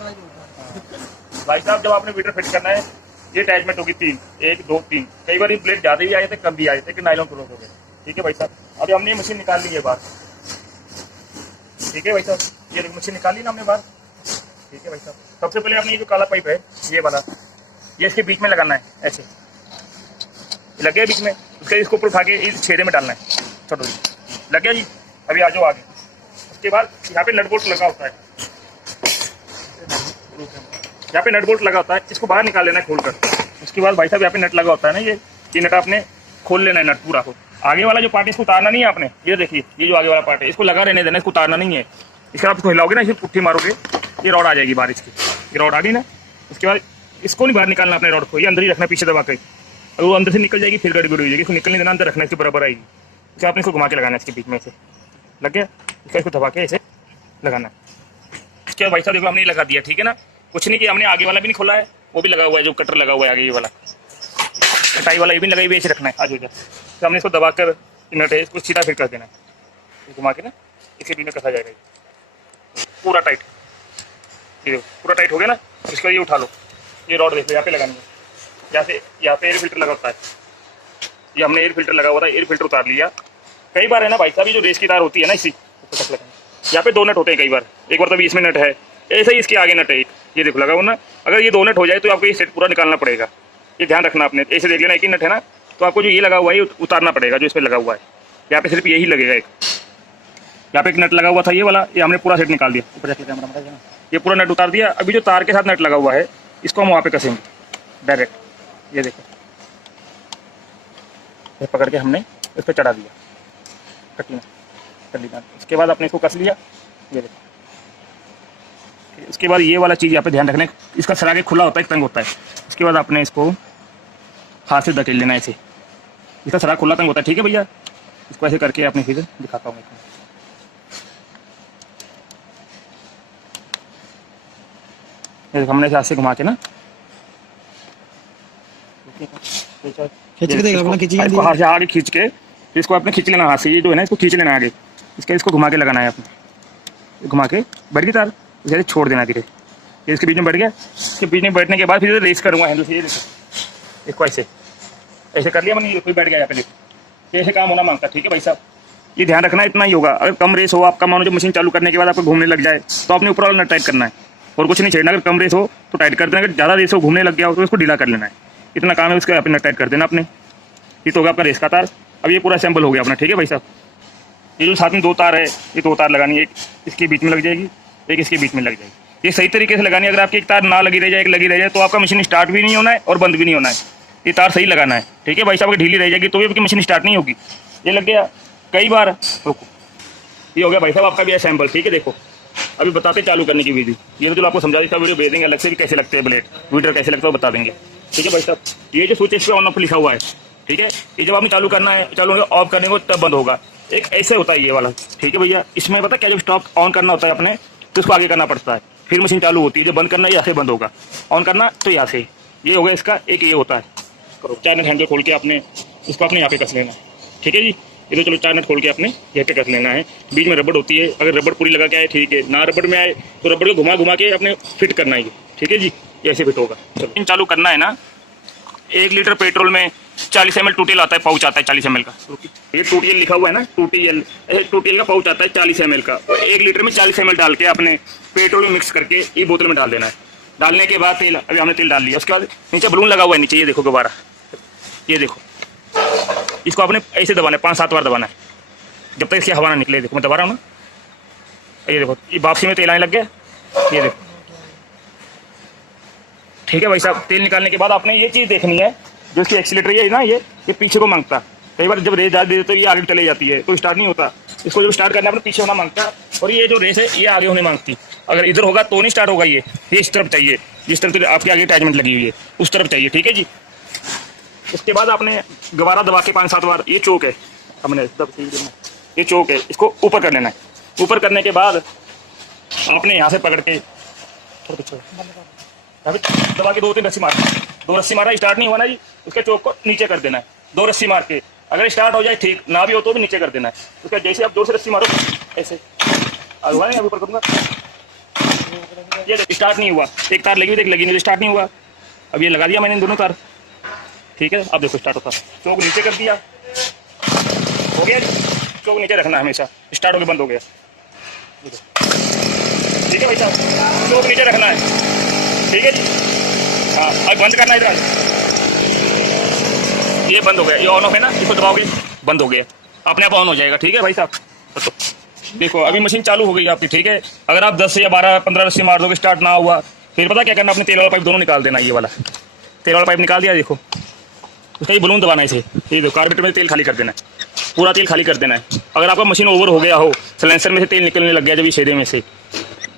भाई साहब जब आपने मीटर फिट करना है, ये अटैचमेंट होगी 3, 1 2 3। कई बार ये ब्लेड ज्यादा भी आए थे, कम भी आए थे कि नायलॉन क्लोज हो गए। ठीक है भाई साहब, अभी हमने ये मशीन निकाल ली है बाहर। ठीक है भाई साहब, ये मशीन निकाल ली ना हमने बाहर। ठीक है भाई साहब, सबसे पहले आपने ये जो काला पाइप है ये वाला, ये इसके बीच में लगाना है, ऐसे लग गया बीच में। उसके इसको ऊपर उठा के इस छेदे में डालना है, छोटो जी लग गया जी। अभी आ जाओ आगे। उसके बाद यहाँ पे नट बोल्ट लगा होता है, यहाँ पे नट बोल्ट लगा होता है, इसको बाहर निकाल लेना है खोल कर। उसके बाद भाई साहब यहाँ पे नट लगा होता है ना, ये नट आपने खोल लेना है, नट पूरा हो। आगे वाला जो पार्ट है इसको उतारना नहीं है आपने, ये देखिए ये जो आगे वाला पार्ट है इसको लगा रहने देना, इसको उतारना नहीं है। इसके बाद आप इसको हिलाओगे ना, इसे पुट्ठी मारोगे, ये रॉड आ जाएगी बाहर इसकी। ये रॉड आ गई ना, उसके बाद इसको नहीं बाहर निकालना अपने रॉड को, ये अंदर ही रखना पीछे दबा के। अगर वो अंदर से निकल जाएगी फिर गड़बड़ी हो जाएगी, इसको निकलने देना, अंदर रखना, इसके बराबर आएगी। इसको आपने इसको घुमा के लगाना है इसके बीच में से, लग गया। इसको दबा के ऐसे लगाना है। इसके बाद भाई साहब देखो हमने लगा दिया, ठीक है ना। कुछ नहीं किया हमने, आगे वाला भी नहीं खोला है, वो भी लगा हुआ है, जो कटर लगा हुआ है आगे ये वाला, कटाई वाला ये भी लगाई हुई है, ऐसे रखना है। आज हो जाए तो हमने इसको दबा कर नट है, इसको सीधा फिट कर देना है, घुमा के ना, इसके बीच में कसा जाएगा पूरा टाइट। ये पूरा टाइट हो गया ना। इसके बाद ये उठा लो, ये रॉड देख लो यहाँ पे लगानी है, यहाँ पे एयर फिल्टर लगा होता है, ये हमने एयर फिल्टर लगा हुआ था, एयर फिल्टर उतार लिया। कई बार है ना भाई साहब, ये जो रेस की तार होती है ना, इसी यहाँ पे 2 नट होते हैं कई बार, एक बार तो बीच में नट है, ऐसे ही इसके आगे नट है, ये देखो लगा हुआ ना। अगर ये 2 नट हो जाए तो आपको ये सेट पूरा निकालना पड़ेगा, ये ध्यान रखना आपने। ऐसे देख लेना एक ही नट है ना, तो आपको जो ये लगा हुआ है ये उतारना पड़ेगा, जो इस पर लगा हुआ है। यहाँ पे सिर्फ यही लगेगा एक, यहाँ पे एक नट लगा हुआ था ये वाला, ये हमने पूरा सेट निकाल दिया, ऊपर ये पूरा नट उतार दिया। अभी जो तार के साथ नट लगा हुआ है इसको हम वहाँ पे कसेंगे डायरेक्ट, ये देखो ये पकड़ के हमने इस पर चढ़ा दिया, कटी कर लिया। उसके बाद आपने इसको कस लिया, ये देखो। उसके बाद ये वाला चीज़ यहाँ पे ध्यान रखना है, इसका सरागे खुला होता है, एक तंग होता है। उसके बाद आपने इसको हाथ से धकेल लेना ऐसे, इसका सराग खुला तंग होता है, ठीक है भैया। इसको ऐसे करके आपने फिर दिखाता हूँ, ये हमने हाथ से घुमा के ना खींच के देगा, इसको हाथ से आगे खींच के इसको आपने खींच लेना हाथ से, ये जो है ना इसको खींच लेना आगे, इसको घुमा के लगाना है आपने, घुमा के बैठ गई तार, इसे छोड़ देना धीरे, ये इसके बीच में बैठ गया। इसके बीच में बैठने के बाद फिर रेस करूँगा हैंडल से, ये देखो इसको ऐसे ऐसे कर लिया मैंने, कोई बैठ गया यहाँ पे देखो, ऐसे काम होना मांगता, ठीक है भाई साहब। ये ध्यान रखना इतना ही होगा। अगर कम रेस हो आपका, मानो जो मशीन चालू करने के बाद आपको घूमने लग जाए तो आपने ऊपर वाला नट टाइट करना है और कुछ नहीं छेड़ना। अगर कम रेस हो तो टाइट कर देना, अगर ज़्यादा रेस हो घूमने लग गया हो तो उसको ढीला कर लेना है, इतना काम है। उसका अपने नट टाइट कर देना आपने, ये तो होगा आपका रेस का तार। अब ये पूरा असेंबल हो गया अपना, ठीक है भाई साहब। ये जो साथ में 2 तार है, ये 2 तार लगानी है, एक इसके बीच में लग जाएगी, एक इसके बीच में लग जाएगी। ये सही तरीके से लगानी है। अगर आपकी एक तार ना लगी रह जाए, एक लगी रह जाए, तो आपका मशीन स्टार्ट भी नहीं होना है और बंद भी नहीं होना है। ये तार सही लगाना है, ठीक है भाई साहब। अगर ढीली रह जाएगी तो भी आपकी मशीन स्टार्ट नहीं होगी। ये लग गया कई बार, रुको, ये हो गया भाई साहब आपका भी असेंबल, ठीक है। देखो अभी बताते चालू करने की विधि, ये तो चलो आपको समझा देता, वीडियो भेज देंगे अलग से भी, कैसे लगते हैं ब्लेड, मीटर कैसे लगता है बता देंगे, ठीक है भाई साहब। ये जो स्विच इस पर ऑन ऑफ लिखा हुआ है, ठीक है, ये जब आपने चालू करना है, चालू ऑफ करने को तब बंद होगा। एक ऐसे होता है ये वाला, ठीक है भैया। इसमें पता क्या, जब स्टॉप ऑन करना होता है अपने तो उसको आगे करना पड़ता है, फिर मशीन चालू होती है। जो बंद करना है यहाँ से बंद होगा, ऑन करना तो यहाँ से। ये हो गया इसका एक, ये होता है। करो 4 नट हैंडल खोल के आपने इसको अपने यहाँ पे कस लेना है, ठीक है जी। ये तो चलो 4 नट खोल के आपने यहाँ पे कस लेना है। बीच में रबड़ होती है, अगर रबड़ पूरी लगा के आए ठीक है, ना रबड़ में आए तो रबड़ को घुमा घुमा के आपने फिट करना है, ठीक है जी। ये ऐसे फिट होगा। चलो चालू करना है ना। 1 लीटर पेट्रोल में 40 ml टूटीएल आता है, पाउच आता है 40 ml का। ये टूटीएल लिखा हुआ है ना, टूटीएल का पाउच आता है 40 ml का। 1 लीटर में 40 ml डाल के आपने पेट्रोल में मिक्स करके ये बोतल में डाल देना है। डालने के बाद तेल, अभी हमने तेल डाल लिया, उसके बाद नीचे बलून लगा हुआ है नीचे, ये देखो दोबारा, ये देखो, इसको आपने ऐसे दबाना है, 5-7 बार दबाना है जब तक इसकी हवा ना निकले। देखो मैं दबा रहा हूँ ना, ये देखो ये वापसी में तेल आने लग गया, ये देखो, ठीक है भाई साहब। तेल निकालने के बाद आपने ये चीज़ देखनी है, जो इसकी एक्सीलेटर है ना, ये पीछे को मांगता। कई बार जब रेस डाल देते तो ये आगे चले जाती है, तो स्टार्ट नहीं होता। इसको जब स्टार्ट करना है अपने पीछे होना मांगता, और ये जो रेस है ये आगे होने मांगती। अगर इधर होगा तो नहीं स्टार्ट होगा, ये इस तरफ चाहिए, जिस तरफ आपके आगे अटैचमेंट लगी हुई है उस तरफ चाहिए, ठीक है जी। उसके बाद आपने दोबारा दबा के 5-7 बार, ये चोक है, हमने ये चोक है, इसको ऊपर कर लेना है। ऊपर करने के बाद आपने यहाँ से पकड़ के दबा के 2-3 रस्सी मारना। 2 रस्सी मारा, स्टार्ट नहीं हुआ ना जी, उसके चोक को नीचे कर देना है। 2 रस्सी मार के अगर स्टार्ट हो जाए ठीक, ना भी हो तो भी नीचे कर देना है। उसके जैसे आप 2 से रस्सी मारो ऐसे, हुआ नहीं, अभी ऊपर करूँगा, ये स्टार्ट नहीं हुआ, एक तार लगी हुई, एक लगी नहीं, स्टार्ट नहीं हुआ। अब ये लगा दिया मैंने इन दोनों तार, ठीक है। अब देखो स्टार्ट होता है, चौक नीचे कर दिया, हो गया। चौक नीचे रखना हमेशा, स्टार्ट होकर बंद हो गया, ठीक है भाई साहब। चौक नीचे रखना है, ठीक है जी। हाँ, अब बंद करना है इधर, ये बंद हो गया, ये ऑन ऑफ है ना, इसको दबाओगे बंद हो गया, अपने आप ऑन हो जाएगा, ठीक है भाई साहब। तो देखो अभी मशीन चालू हो गई आपकी, ठीक है। अगर आप 10 या 12-15 रस्सी मार दोगे, स्टार्ट ना हुआ, फिर पता क्या करना, अपने तेल वाला पाइप दोनों निकाल देना। ये वाला तेल वाला पाइप निकाल दिया, देखो उसका ये बलून दबाना है इसे, ये देखो कार्बोरेटर में तेल खाली कर देना है, पूरा तेल खाली कर देना है। अगर आपका मशीन ओवर हो गया हो, सिलेंसर में से तेल निकलने लग गया, जब ये छेदे में से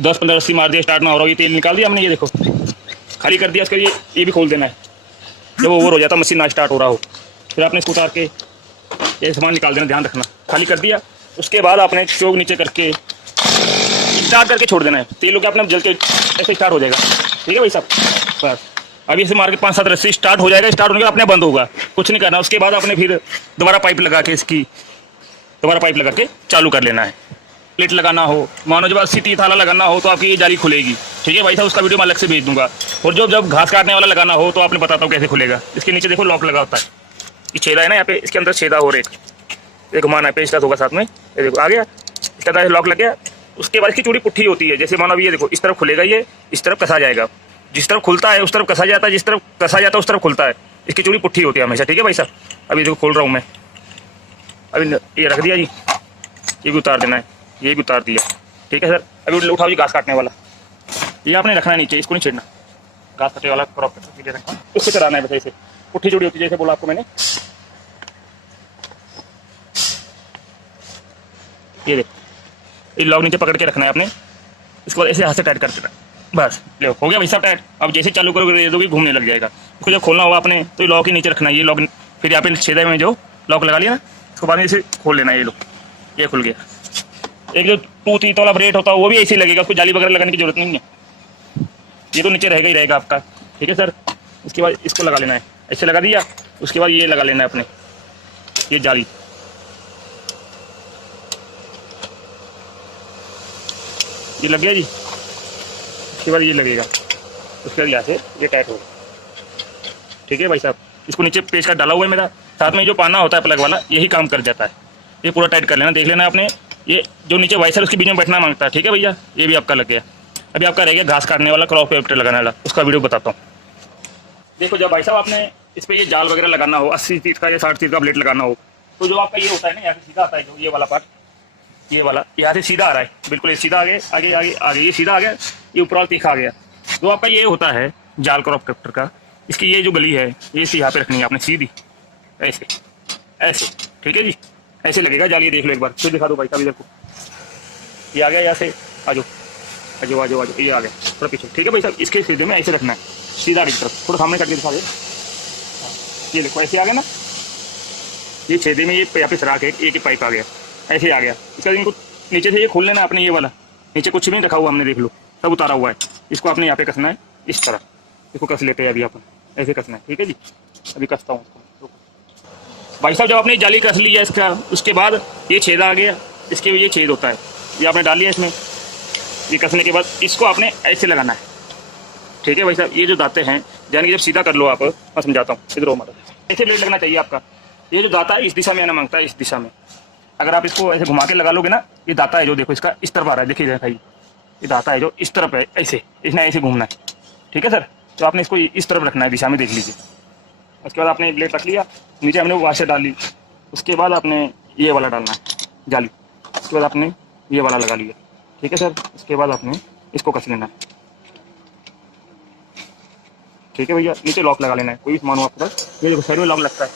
10-15 रस्सी मार दिया, स्टार्ट ना हो रहा, ये तेल निकाल दिया हमने, ये देखो खाली कर दिया। इसका ये भी खोल देना है, जब ओवर हो जाता मशीन ना स्टार्ट हो रहा हो, फिर आपने इसको उतार के ये सामान निकाल देना, ध्यान रखना। खाली कर दिया, उसके बाद आपने चोक नीचे करके स्टार्ट करके छोड़ देना है, तेल हो गया अपना जल के ऐसे स्टार्ट हो जाएगा, ठीक है भाई साहब। बस अभी इसे मार के 5-7 रस्सी स्टार्ट हो जाएगा, स्टार्ट होने के अपने बंद होगा, कुछ नहीं करना। उसके बाद आपने फिर दोबारा पाइप लगा के इसकी दोबारा पाइप लगा के चालू कर लेना है। प्लेट लगाना हो, मानो जब 80 थाला लगाना हो तो आपकी ये जाली खुलेगी, ठीक है भाई साहब। उसका वीडियो मैं अलग से भेज दूंगा। और जब घास काटने वाला लगाना हो तो आपने बताता हूँ कैसे खुलेगा। इसके नीचे देखो लॉक लगा होता है, ये छेदा है ना यहाँ पे, इसके अंदर छेदा और एक घुमाना है, पेच का होगा साथ में, ये देखो आ गया, इसका अंदर लॉक लग गया। उसके बाद इसकी चूड़ी पुट्ठी होती है, जैसे मानो अभी ये देखो इस तरफ खुलेगा, ये इस तरफ कसा जाएगा, जिस तरफ खुलता है उस तरफ कसा जाता है, जिस तरफ कसा जाता है उस तरफ खुलता है। इसकी चूड़ी पुट्ठी होती है हमेशा, ठीक है भाई साहब। अभी देखो खोल रहा हूँ मैं, अभी ये रख दिया जी, ये भी उतार देना है, ये भी उतार दिया, ठीक है सर। अभी उठाओ जी घास काटने वाला, ये आपने रखना है नीचे, इसको नहीं छेड़ना, घास काटने वाला क्रॉप कटर के लिए रखना, उसको चलाना है बस ऐसे, पुट्ठी चूड़ी होती है जैसे बोला आपको मैंने। ये देखो ये लॉक नीचे पकड़ के रखना है आपने, इसको ऐसे हाथ से टाइट कर देना, बस ले हो गया भाई साहब टाइट। अब जैसे चालू करोगे ये तो घूमने लग जाएगा। इसको जब खोलना होगा आपने तो ये लॉक ही नीचे रखना है, ये लॉक फिर यहाँ पे छेदे में जो लॉक लगा लिया ना, उसको बाद में इसे खोल लेना है, ये लो ये खुल गया। एक जो 2-3 वाला ब्रेड होता है वो भी ऐसे ही लगेगा, उसको जाली वगैरह लगाने की जरूरत नहीं है, ये तो नीचे रहेगा ही रहेगा आपका, ठीक है सर। उसके बाद इसको लगा लेना है, ऐसे लगा दिया, उसके बाद ये लगा लेना है अपने, ये जाली, ये लग गया जी। उसके बाद ये लगेगा, उसके बाद यहाँ से ये टाइट होगा, ठीक है भाई साहब। इसको नीचे पेच का डाला हुआ है मेरा, साथ में जो पाना होता है प्लग वाला यही काम कर जाता है। ये पूरा टाइट कर लेना, देख लेना आपने, ये जो नीचे वाइसर उसके बीच में बैठना मांगता है, ठीक है भैया। ये भी आपका लग गया। अभी आपका रह गया घास काटने वाला, क्रॉप पेपर लगाने वाला, उसका वीडियो बताता हूँ। देखो जब भाई साहब आपने इस पर ये जाल वगैरह लगाना हो, 80 फीट का या 60 फीट का ब्लेड लगाना हो, तो जो आपका ये होता है ना, यहाँ से सीधा आता है, जो ये वाला पार्ट, ये वाला यहाँ से सीधा आ रहा है, बिल्कुल ये सीधा आगे आगे आगे आगे, ये सीधा आ गया, ये ऊपर तीखा आ गया। तो आपका ये होता है जाल क्रॉप कटर का, इसकी ये जो गली है ये इसे यहाँ पे रखनी है आपने सीधी, ऐसे ऐसे, ठीक है जी, ऐसे लगेगा जाल। ये देख लो एक बार, फिर दिखा दो भाई साहब, इधर को ये आ गया, यहाँ से आ जाओ आ जाओ आ जाओ आ जाओ, ये आ गया थोड़ा पीछे, ठीक है भाई साहब। इसके सीधे में ऐसे रखना है, सीधा आगे की तरफ, थोड़ा सामने करके दिखा दे, ये देखो ऐसे आ गया ना, ये छेदे में ये यहाँ पे सराख है, एक ही पाइप आ गया, ऐसे आ गया। इसका इनको नीचे से ये खोल लेना आपने, ये वाला नीचे कुछ भी नहीं रखा हुआ हमने, देख लो सब उतारा हुआ है। इसको आपने यहाँ पे कसना है, इस तरह इसको कस लेते हैं अभी अपन, ऐसे कसना है, ठीक है जी। अभी कसता हूँ उसको भाई साहब। जब आपने जाली कस लिया इसका, उसके बाद ये छेदा आ गया, इसके ये छेद होता है, ये आपने डाल लिया इसमें। ये कसने के बाद इसको आपने ऐसे लगाना है, ठीक है भाई साहब। ये जो दाते हैं, यानी कि जब सीधा कर लो आप, मैं समझाता हूँ, इधर हमारा ऐसे ब्लेड लगना चाहिए आपका। ये जो दाता है इस दिशा में आना मांगता है, इस दिशा में। अगर आप इसको ऐसे घुमा के लगा लोगे ना, ये दाता है जो देखो इसका इस तरफ आ रहा है, देखिए भाई ये दाता है जो इस तरफ है, ऐसे इसने ऐसे घूमना है, ठीक है सर। तो आपने इसको इस तरफ रखना है, दिशा में देख लीजिए। उसके बाद आपने ब्लेड रख लिया, नीचे हमने वाशर डाल ली, उसके बाद आपने ये वाला डालना है जाली, उसके बाद आपने ये वाला लगा लिया, ठीक है सर। उसके बाद आपने इसको कस लेना है, ठीक है भैया। नीचे लॉक लगा लेना है, कोई भी सामान हो आपके पास, ये देखो साइड में लॉक लगता है,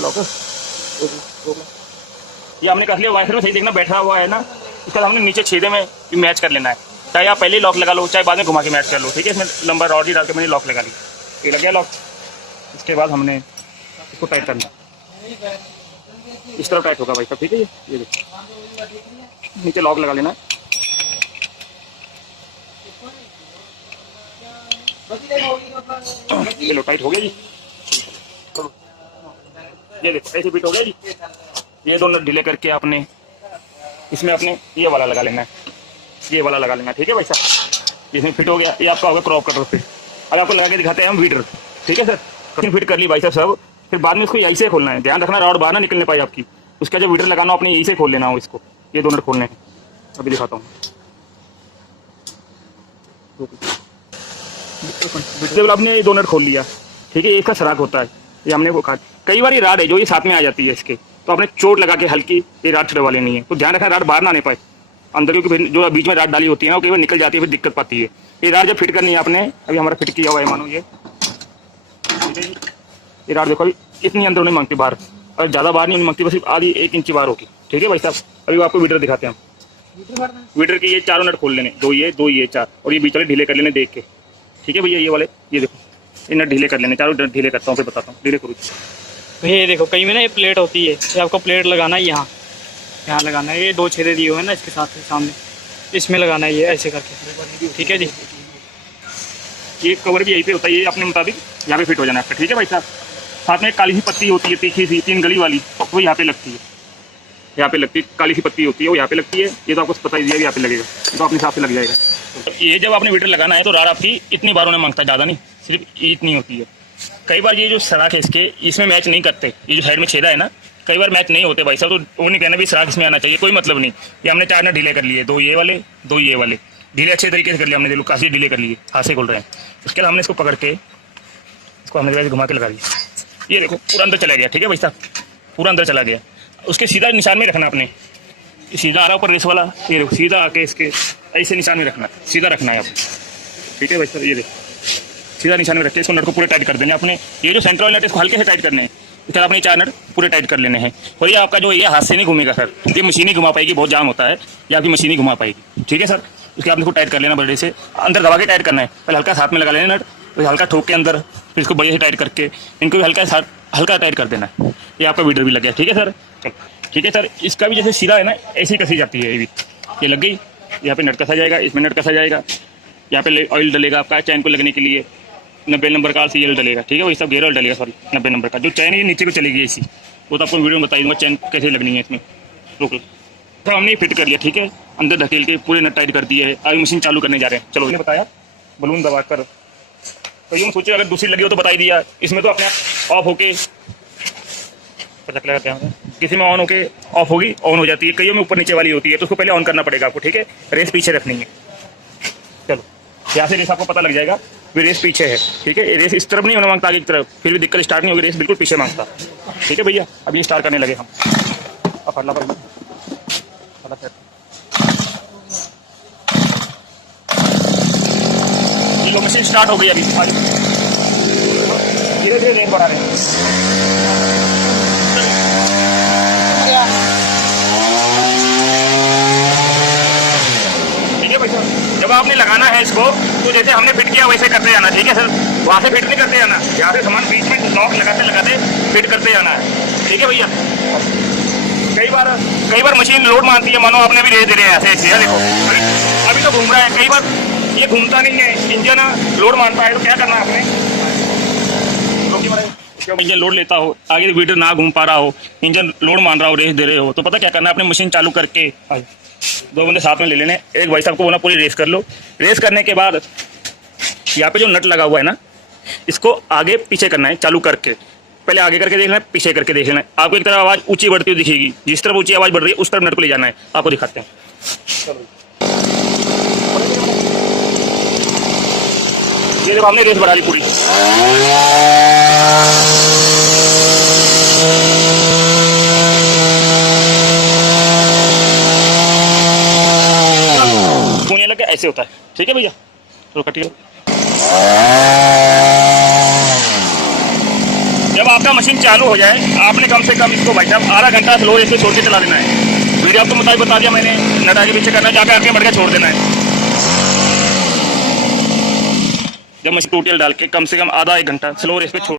लॉक ये हमने कस लिया। वाइफर में सही देखना बैठा हुआ है ना, इसका हमने नीचे छेदे में मैच कर लेना है, चाहे आप पहले लॉक लगा लो चाहे बाद में घुमा के मैच कर लो, ठीक है। इसमें लंबा रॉड ही डाल के मैंने लॉक लगा ली, ये लग गया लॉक। इसके बाद हमने इसको टाइट करना, इस तरफ टाइट होगा भाई साहब, ठीक है। ये देखो नीचे लॉक लगा लेना, चलो टाइट हो गया जी। ये देखो ऐसे फिट हो गया जी। ये दोनों ढीले करके आपने इसमें अपने ये वाला लगा लेना है, ये वाला लगा लेना है, ठीक है भाई साहब। इसमें फिट हो गया, ये आपका होगा क्रॉप कटर फिट। अब आपको लगा के दिखाते हैं हम वीटर, ठीक है सर। कटिंग फिट कर ली भाई साहब सब, फिर बाद में इसको यहीं से खोलना है, ध्यान रखना रॉड बाहर ना निकलने पाए आपकी। उसका जो वीटर लगाना हो अपने यहीं से खोल लेना हो इसको, ये 2 नट खोलने हैं, अभी दिखाता हूँ। जब आपने ये 2 नट खोल लिया, ठीक है, इसका सराख होता है, ये हमने वो काट। कई बार ये राड है जो ये साथ में आ जाती है इसके, तो आपने चोट लगा के हल्की ये राड छुड़वा लेनी है। तो ध्यान रखना राड बाहर ना आने पाए अंदर, क्योंकि फिर जो बीच में राड डाली होती है ना वो कई बार निकल जाती है, फिर दिक्कत पाती है। ये राड जब फिट करनी है आपने, अभी हमारा फिट किया हुआ है मानो ये राड देखो, अभी इतनी अंदर नहीं मांगती बाहर, और ज़्यादा बाहर नहीं मांगती, बस आधी 1 इंच बाहर होगी, ठीक है भाई साहब। अभी आपको वीटर दिखाते हैं हम। वीटर के ये 4 नट खोल लेने, 2 ये 4, और ये बीच वाले ढीले कर लेने देख के, ठीक है भैया। ये वाले ये देखो, ये नट ढीले कर लेने, 4 नट ढीले करता हूँ, फिर बताता हूँ, ढीले करूँ भैया। ये देखो कहीं में ना ये प्लेट होती है, ये आपको प्लेट लगाना है, यहाँ लगाना है। ये 2 छेदे दिए हुए हैं ना इसके साथ सामने, इसमें लगाना है ये ऐसे करके, ठीक है जी। ये कवर भी यहीं पे होता है, ये अपने मुताबिक यहाँ पे फिट हो जाना है, ठीक है भाई साहब। साथ में एक काली सी पत्ती होती है, तीखी सी 3 गली वाली, वो यहाँ पे लगती है, यहाँ पे लगती है, काली सी पत्ती होती है, वो यहाँ पे लगती है। ये तो आपको पता ही दिया, यहाँ पे लगेगा, तो अपने हिसाब से लग जाएगा। ये जब आपने वीटर लगाना है तो राड आपकी इतनी बार उन्हें मांगता है, ज़्यादा नहीं, सिर्फ इतनी होती है। कई बार ये जो सराख है इसके, इसमें मैच नहीं करते, ये जो साइड में छेदा है ना, कई बार मैच नहीं होते भाई साहब, तो वो नहीं कहना भी सराख इसमें आना चाहिए, कोई मतलब नहीं। ये हमने 4 नट ढीले कर लिए, 2 ये वाले 2 ये वाले ढीले अच्छे तरीके से कर लिया हमने, देखो काफ़ी ढीले कर लिए, हाथ से खोल रहे हैं। उसके बाद हमने इसको पकड़ के इसको हमने घुमा के लगा दिया, ये देखो पूरा अंदर चला गया, ठीक है भाई साहब, पूरा अंदर चला गया। उसके सीधा निशान में रखना आपने, सीधा आ रहा ऊपर रेस वाला, ये देखो सीधा आके इसके ऐसे निशान में रखना, सीधा रखना है आपको, ठीक है भाई साहब। ये देखो सीधा निशान में रख के इसको नट को पूरे टाइट कर देंगे आपने। ये जो सेंट्रल नट इसको हल्के से टाइट करने हैं, इसके आपने 4 नट पूरे टाइट कर लेने हैं। और ये आपका जो ये हाथ से नहीं घूमेगा सर, ये मशीन ही घुमा पाएगी, बहुत जाम होता है, ये आपकी मशीन ही घुमा पाएगी, ठीक है सर। उसके आपने इसको टाइट कर लेना, बड़े से अंदर दबा के टाइट करना है, पहले हल्का हाथ में लगा लेना नट, फिर हल्का ठोक के अंदर, फिर इसको बढ़िया से टाइट करके इनको भी हल्का टाइट कर देना है। ये आपका वीडर भी लग गया, ठीक है सर, ठीक है सर। इसका भी जैसे सीधा है ना, ऐसे ही कसी जाती है, ये भी ये लग गई, यहाँ पे नट कसा जाएगा, इसमें नट कसा जाएगा, यहाँ पे ऑयल डलेगा आपका चैन को लगने के लिए, 90 नंबर का सीएल डलेगा, ठीक है वही सब गेयर ऑयल डलेगा, सॉरी 90 नंबर का। जो चैन है नीचे को चलेगी ऐसी, वो तो आपको वीडियो में बता दूंगा चैन कैसे लगनी है इसमें। रोक तो हमने फिट कर लिया, ठीक है, अंदर धकेल के पूरे नट टाइट कर दिए है। अभी मशीन चालू करने जा रहे हैं, चलो। बताया बलून दबा कर, तो यूँ सोचिए अगर दूसरी लगी हो तो बता ही दिया। इसमें तो अपने ऑफ होके लगाते हैं, किसी में ऑन होके ऑफ होगी, ऑन हो जाती है, कईयों में ऊपर नीचे वाली होती है, तो उसको पहले ऑन करना पड़ेगा आपको, ठीक है। रेस पीछे रखनी है, चलो यहाँ से रेस आपको पता लग जाएगा, फिर रेस पीछे है, ठीक है। रेस इस तरफ नहीं होना मांगता, आगे की तरफ, फिर भी दिक्कत स्टार्ट नहीं होगी, रेस बिल्कुल पीछे मांगता, ठीक है भैया। अभी स्टार्ट करने लगे हम, मशीन स्टार्ट हो गई अभी, धीरे धीरे रेस बढ़ा रहे हैं। ठीक है भाई साहब, जब आपने लगाना है इसको तो जैसे हमने फिट किया वैसे करते जाना, ठीक है सर। वहाँ से फिट नहीं करते जाना, यहाँ से सामान बीच में लॉक लगाते लगाते फिट करते जाना है, ठीक है भैया। कई बार मशीन लोड मारती है, मानो आपने भी रेस दे रहे हैं ऐसे ऐसे, देखो अभी तो घूम रहा है, कई बार ये घूमता नहीं है, इंजन लोड मारता है, तो क्या करना है आपने, इंजन लोड लेता हो, आगे वीडर ना घूम पा रहा हो, इंजन लोड मान रहा हो, रेस दे रहे हो, तो पता क्या करना है, अपने मशीन चालू करके 2 बंदे साथ में ले लेने, एक भाई साहब को बोला पूरी रेस कर लो। रेस करने के बाद यहाँ पे जो नट लगा हुआ है ना, इसको आगे पीछे करना है चालू करके, पहले आगे करके देखना है, पीछे करके देख लेना है। आपको एक तरफ आवाज़ ऊंची बढ़ती हुई दिखेगी, जिस तरफ ऊंची आवाज़ बढ़ रही है उस तरफ नट को ले जाना है, आपको दिखाते हैं। ये देखो हमने रेस बढ़ा ली पूरी, पूने लगे ऐसे होता है, ठीक है भैया। तो कटिए, जब आपका मशीन चालू हो जाए आपने कम से कम इसको भाई साहब आधा घंटा स्लो रेस पे छोड़ के चला देना है। वीडियो आपको मुताबिक बता दिया मैंने, नट आगे पीछे करना है, जहाँ पे आगे बढ़ के छोड़ देना है। जब मशीन टूटियल डाल के कम से कम आधा 1 घंटा स्लो रेस पे छोड़